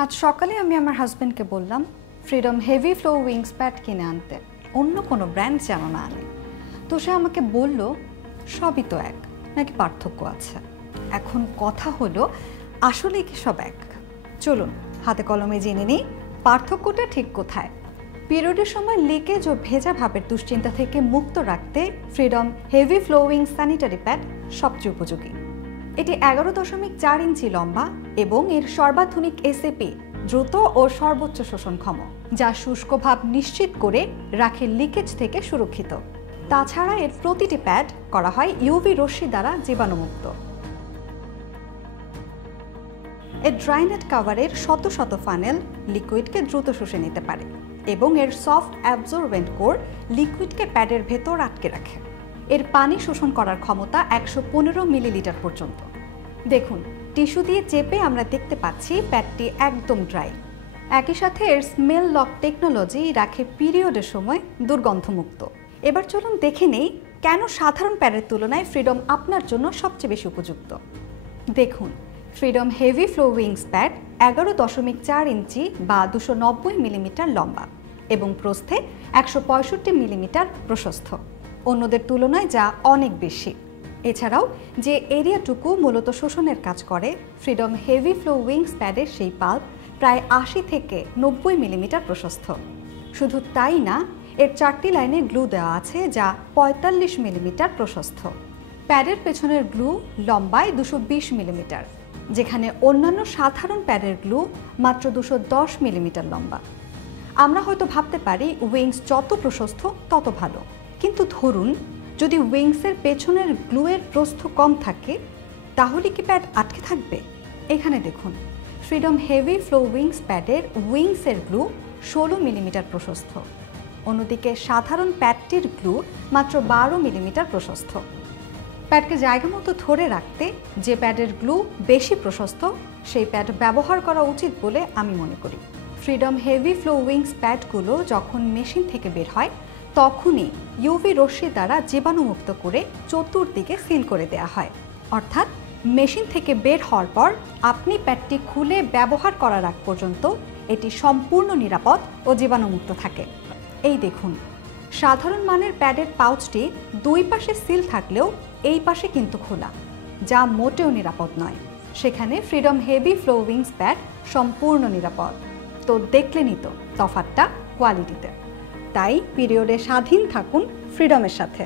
আজ সকালে আমি আমার হাজবেন্ডকে বললাম freedom heavy flow wings pad কিনে আনতে, অন্য কোনো ব্র্যান্ড যেন না আনে। তো সে আমাকে বলল সবই তো এক, নাকি পার্থক্য আছে। এখন কথা হলো আসলে কি সব এক? চলুন হাতে কলমে জেনে নিই পার্থক্যটা ঠিক কোথায়। পিরিয়ডের সময় লিকেজ ও ভেজা ভাবের দুশ্চিন্তা থেকে মুক্ত রাখতে freedom heavy flowing sanitary pad সবচেয়ে উপযোগী। এটি 11.4 ইঞ্চি লম্বা এবং এর সর্বাধুনিক এসএপি দ্রুত ও সর্বোচ্চ শোষণক্ষম, যা শুষ্ক ভাব নিশ্চিত করে রাখে লিকেজ থেকে সুরক্ষিত। তাছাড়া এর প্রতিটি প্যাড করা হয় ইউভি রশ্মি দ্বারা জীবাণুমুক্ত। এর ড্রাইনেট কাভারের শত শত ফানেল লিকুইডকে দ্রুত শুষে নিতে পারে এবং এর সফট অ্যাবজর্বেন্ট কোর লিকুইডকে প্যাডের ভেতর আটকে রাখে। এর পানি শোষণ করার ক্ষমতা 115 মিলিলিটার পর্যন্ত। দেখুন, টিস্যু দিয়ে চেপে আমরা দেখতে পাচ্ছি প্যাডটি একদম ড্রাই। একই সাথে এর স্মেল লক টেকনোলজি রাখে পিরিয়ডের সময় দুর্গন্ধমুক্ত। এবার চলুন দেখে নেই কেন সাধারণ প্যাডের তুলনায় ফ্রিডম আপনার জন্য সবচেয়ে বেশি উপযুক্ত। দেখুন, freedom heavy flow wings pad 11.4 ইঞ্চি বা 290 মিলিমিটার লম্বা এবং প্রস্থে 165 মিলিমিটার প্রশস্ত, অন্যদের তুলনায় যা অনেক বেশি। এছাড়াও যে এরিয়াটুকু মূলত শোষণের কাজ করে, ফ্রিডম হেভি ফ্লো উইংস প্যাডের সেই পাল্প প্রায় 80 থেকে 90 মিলিমিটার প্রশস্ত। শুধু তাই না, এর 4টি লাইনে গ্লু দেওয়া আছে যা 45 মিলিমিটার প্রশস্ত। প্যাডের পেছনের গ্লু লম্বায় 220 মিলিমিটার, যেখানে অন্যান্য সাধারণ প্যাডের গ্লু মাত্র 210 মিলিমিটার লম্বা। আমরা হয়তো ভাবতে পারি উইংস যত প্রশস্ত তত ভালো, কিন্তু ধরুন যদি উইংসের পেছনের গ্লুয়ের প্রস্থ কম থাকে, তাহলে কি প্যাড আটকে থাকবে? এখানে দেখুন, ফ্রিডম হেভি ফ্লো উইংস প্যাডের উইংসের গ্লু 16 মিলিমিটার প্রশস্ত, অন্যদিকে সাধারণ প্যাডটির গ্লু মাত্র 12 মিলিমিটার প্রশস্ত। প্যাডকে জায়গা মতো ধরে রাখতে যে প্যাডের গ্লু বেশি প্রশস্ত, সেই প্যাড ব্যবহার করা উচিত বলে আমি মনে করি। ফ্রিডম হেভি ফ্লো উইংস প্যাডগুলো যখন মেশিন থেকে বের হয়, তখনই ইউভি রশ্মি দ্বারা জীবাণুমুক্ত করে চতুর্দিকে সিল করে দেওয়া হয়। অর্থাৎ মেশিন থেকে বের হওয়ার পর আপনি প্যাডটি খুলে ব্যবহার করার আগ পর্যন্ত এটি সম্পূর্ণ নিরাপদ ও জীবাণুমুক্ত থাকে। এই দেখুন, সাধারণ মানের প্যাডের পাউচটি দুই পাশে সিল থাকলেও এই পাশে কিন্তু খোলা, যা মোটেও নিরাপদ নয়। সেখানে freedom heavy flow wings pad সম্পূর্ণ নিরাপদ। তো দেখলেনই তো তফাৎটা কোয়ালিটিতে। তাই পিরিয়ডে স্বাধীন থাকুন ফ্রিডমের সাথে।